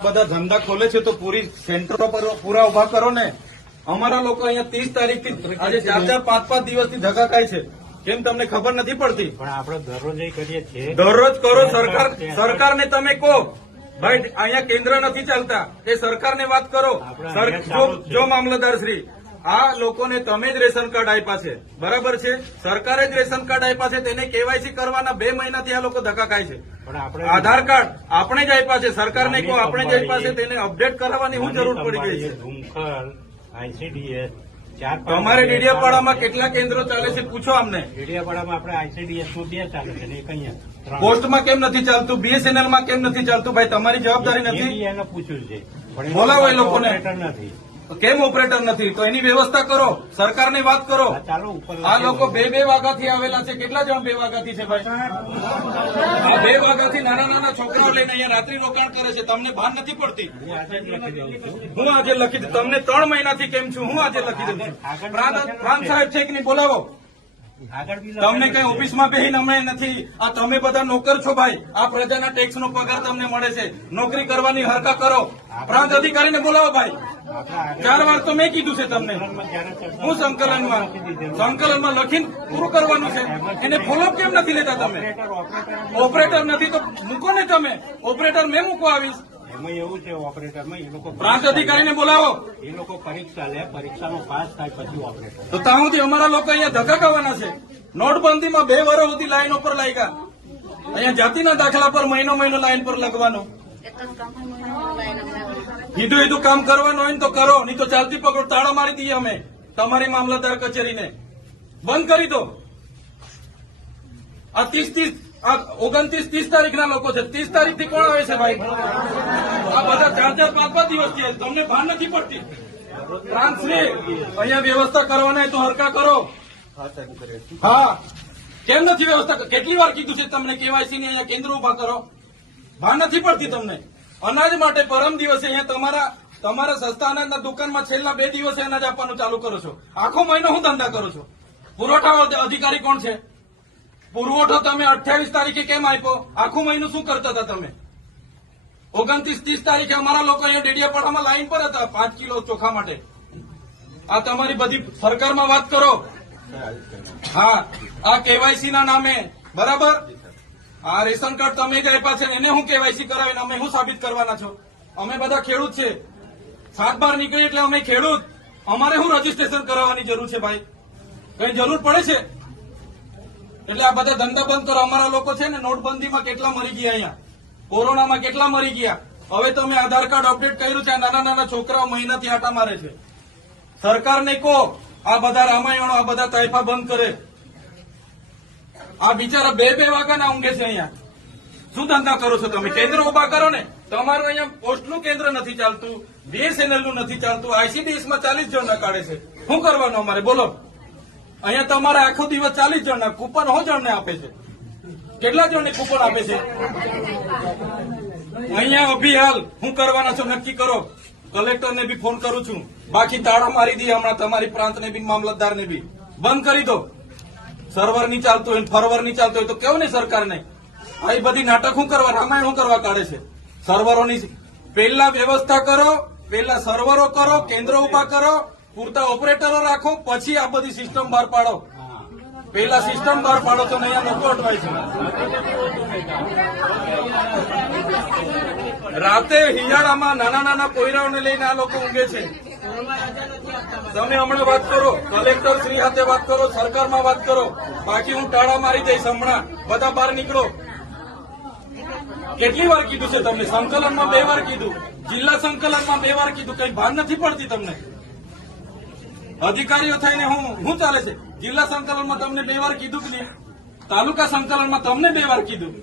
બધા ધંધા ખોલે છે તો પૂરી સેન્ટરો પર પૂરા ઉભા કરો ને. અમારા લોકો અહીંયા 30 તારીખથી આજે 4-5 દિવસથી ધક્કા ખાય છે. કેમ તમને ખબર નથી પડતી? પણ આપણે દરરોજ કરીએ છીએ. દરરોજ કરો. સરકારને તમે કહો ભાઈ અહીંયા કેન્દ્ર નથી ચાલતા, એ સરકારને વાત કરો. જો મામલતદાર શ્રી, આ લોકોને તમે જ રેશન કાર્ડ આપ્યા છે, બરાબર છે? સરકારે જ રેશન કાર્ડ આપ્યા છે, તેને કેવાયસી કરવાના 2 મહિનાથી આ લોકો ધક્કા ખાય છે. આધાર કાર્ડ આપણે જ આપ્યા છે, સરકારને કહો આપણે જ આપ્યા છે, તેને અપડેટ કરાવવાની શું જરૂર પડી ગઈ છે? ICDS તમારે ડીડીયાપાડામાં કેટલા કેન્દ્રો ચાલે છે પૂછો અમને. ડીડીયાપાડામાં આપણે ICDS નું 2 ચાલે છે ને એક અહીંયા. પોસ્ટમાં કેમ નથી ચાલતું? BSNL માં કેમ નથી ચાલતું? ભાઈ તમારી જવાબદારી નથી? એને પૂછ્યું છે, બોલાવો એ લોકોને. નથી. કેમ ઓપરેટર નથી? તો એની વ્યવસ્થા કરો, સરકારને વાત કરો. ચાલો ઉપર. આ લોકો 2 વાગ્યાથી આવેલા છે. કેટલા જણ 2 વાગ્યાથી છે ભાઈ? આ 2 વાગ્યાથી નાના છોકરાઓ લઈને અહીંયા રાત્રિ રોકાણ કરે છે. તમને ભાન નથી પડતી? હું આજે લખી દઉં. તમને 3 મહિનાથી કેમ છું? હું આજે લખી દઉં છું. પ્રાંત સાહેબ છે કે નહીં? બોલાવો. તમને કઈ ઓફિસમાં બેહીને અમે નથી. આ તમે બધા નોકર છો ભાઈ. આ પ્રજાના ટેક્સનો પગાર તમને મળે છે. નોકરી કરવાની હરકા કરો. પ્રાંત અધિકારીને બોલાવો ભાઈ. 4 વાર તો મેં કીધું છે તમને. હું સંકલનમાં લખીને પૂરું કરવાનું છે. એને ફોલોઅપ કેમ નથી લેતા તમે? ઓપરેટર નથી તો મૂકો ને તમે. ઓપરેટર મેં મૂકવા આવીશ. એમાં એવું છે, ઓપરેટરમાં એ લોકો પ્રાંત અધિકારીને બોલાવો. એ લોકો પરીક્ષા લે, પરીક્ષામાં પાસ થાય પછી ઓપરેટર. તો ત્યાં સુધી અમારા લોકો અહીંયા ધક્કા ખાવાના છે. નોટબંધીમાં 2 વર્ષ સુધી લાઈનો પર લાગ્યા. અહીંયા જાતિના દાખલા પર મહિનો લાઈન પર લગવાનું. કીધું કામ કરવાનું હોય ને તો કરો, નહીં તો ચાલતી પકડો તાળા મારી દઈએ અમે તમારી મામલતદાર કચેરીને. બંધ કરી દો. આ 29-30 તારીખના લોકો છે. 30 તારીખથી કોણ આવે છે ભાઈ? આ બધા 4-5 દિવસથી તમને ભાન નથી પડતી? ટ્રાન્સફર અહીંયા વ્યવસ્થા કરવાના તો હરકા કરો. હા, કેમ નથી વ્યવસ્થા? કેટલી વાર કીધું છે તમને કેવાયસી ની અહીંયા કેન્દ્ર ઉભા કરો? ભાન નથી પડતી તમને? અનાજ માટે પરમ દિવસે અહીંયા તમારા સસ્તા અનાજના દુકાનમાં છેલ્લા 2 દિવસે અનાજ આપવાનું ચાલુ કરો છો. આખો મહિનો હું ધંધા કરો છો? પુરવઠા અધિકારી કોણ છે? પુરવઠો તમે 28 તારીખે કેમ આપ્યો? આખું મહિનું શું કરતા હતા તમે? 29-30 તારીખે અમારા લોકો અહીંયા ડેડિયાપાડામાં લાઈન પર હતા 5 કિલો ચોખા માટે. આ તમારી બધી સરકારમાં વાત કરો. હા, આ કેવાયસી ના નામે, બરાબર? આ રેશન કાર્ડ તમે જ આપ્યા છે, એને હું કેવાયસી કરાવીને અમે શું સાબિત કરવાના છો? અમે બધા ખેડૂત છે. 7-12 નીકળી એટલે અમે ખેડૂત. અમારે શું રજીસ્ટ્રેશન કરાવવાની જરૂર છે ભાઈ? કઈ જરૂર પડે છે? એટલે આ બધા ધંધા બંધ કરો. અમારા લોકો છે ને નોટબંધીમાં કેટલા મરી ગયા, અહીંયા કોરોનામાં કેટલા મરી ગયા. હવે તમે આધાર કાર્ડ અપડેટ કર્યું છે. આ નાના છોકરાઓ મહિનાથી આટા મારે છે. સરકારને કહો આ બધા રામાયણો, આ બધા તાઇફા બંધ કરે. આ બિચારા 2 વાગ્યાના ઊંઘે છે અહીંયા. શું ધંધા કરો છો તમે? કેન્દ્ર ઉભા કરો ને. તમારું અહીંયા પોસ્ટનું કેન્દ્ર નથી ચાલતું, BSNL નું નથી ચાલતું, ICDS માં 40 જણના કાઢે છે. શું કરવાનું અમારે બોલો? અહીંયા તમારે આખો દિવસ 40 જણના કૂપન જણને આપે છે. કેટલા જણને કૂપન આપે છે? અહીંયા અભિહાલ શું કરવાના છો નક્કી કરો. કલેક્ટરને બી ફોન કરું છું. બાકી તાળા મારી દઈએ હમણાં તમારી પ્રાંતને બી, મામલતદારને બી. બંધ કરી દો. સર્વર નહીં ચાલતું હોય, ફરવર નહીં ચાલતું હોય તો કેવું ને સરકારને? આ બધી નાટક શું કરવા, રામાયણ શું કરવા કાઢે છે? સર્વરોની પહેલા વ્યવસ્થા કરો, પહેલા સર્વરો કરો, કેન્દ્રો ઉભા કરો, પૂરતા ઓપરેટરો રાખો, પછી આ બધી સિસ્ટમ બહાર પાડો. પહેલા સિસ્ટમ બહાર પાડો તો અહીંયા લોકો અટવાય છે. રાતે હિયાળામાં નાના પોયરાઓને લઈને આ લોકો ઊંઘે છે. તમે હમણાં વાત કરો, કલેક્ટર શ્રી સાથે વાત કરો, સરકારમાં વાત કરો. બાકી હું ટાળા મારી દઈશ હમણાં. બધા બહાર નીકળો. કેટલી વાર કીધું છે તમને? સંકલનમાં 2 વાર કીધું, જિલ્લા સંકલનમાં 2 વાર કીધું. કઈ ભાન નથી પડતી તમને? અધિકારીઓ થઈને હું ચાલે છે? જિલ્લા સંકલનમાં તમને 2 વાર કીધું કે નહીં? તાલુકા સંકલનમાં તમને 2 વાર કીધું.